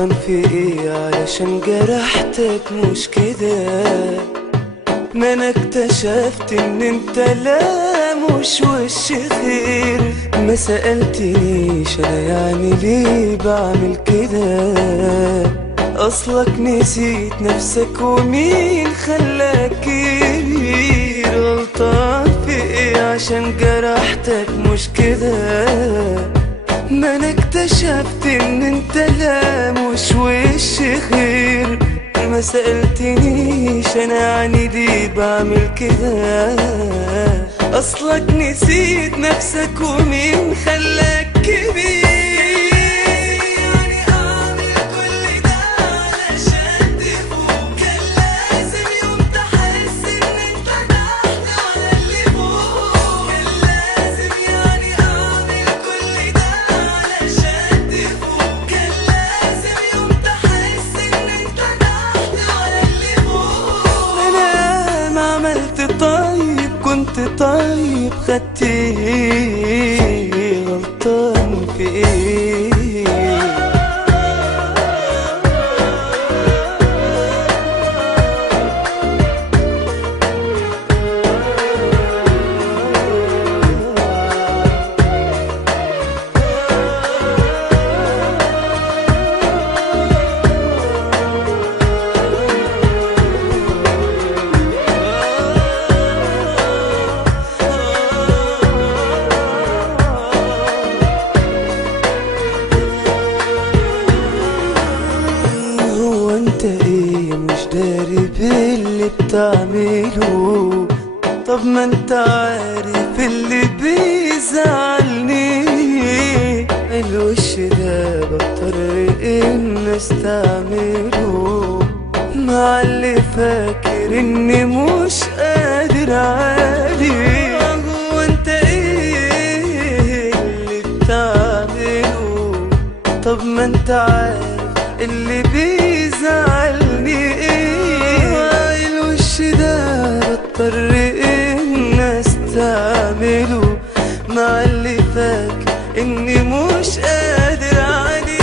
غلطان في ايه علشان جرحتك مش كده؟ ما انا اكتشفت ان انت لا مش وش خير. ما سألتنيش انا يعني ليه بعمل كده؟ اصلك نسيت نفسك ومين خلاك كبير. غلطان في ايه عشان جرحتك مش كده؟ ما انا اكتشفت ان انت لا مش وش خير. ما سألتنيش انا يعني دي بعمل كده؟ اصلك نسيت نفسك ومين خلاك كبير. طيب كنت طيب خدت ايه؟ غلطان في ايه؟ انت ايه مش داري باللي بتعمله؟ طب ما انت عارف اللي بيزعلني. الوش ده بضطر ان استعمله مع اللي فاكر اني مش قادر عليه. هو انت ايه اللي بتعمله؟ طب ما انت عارف اللي بيزعلني ايه؟ الوش ده بضطر ان استعمله مع اللي فاكر اني مش قادر عليه.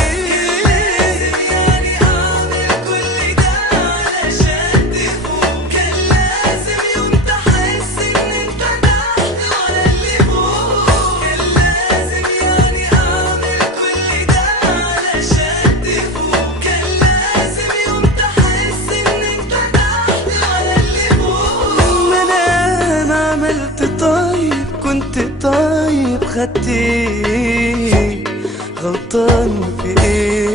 يعني اعمل كل ده علشان تفوق؟ كان لازم يوم تحس ان انت تحت وانا اللي فوق. كان لازم يعني اعمل كل ده علشان تفوق. كان لازم يوم تحس ان انت تحت وانا اللي فوق. ما انا ما عملت طيب كنت طيب خدت ايه؟ غلطان في ايه؟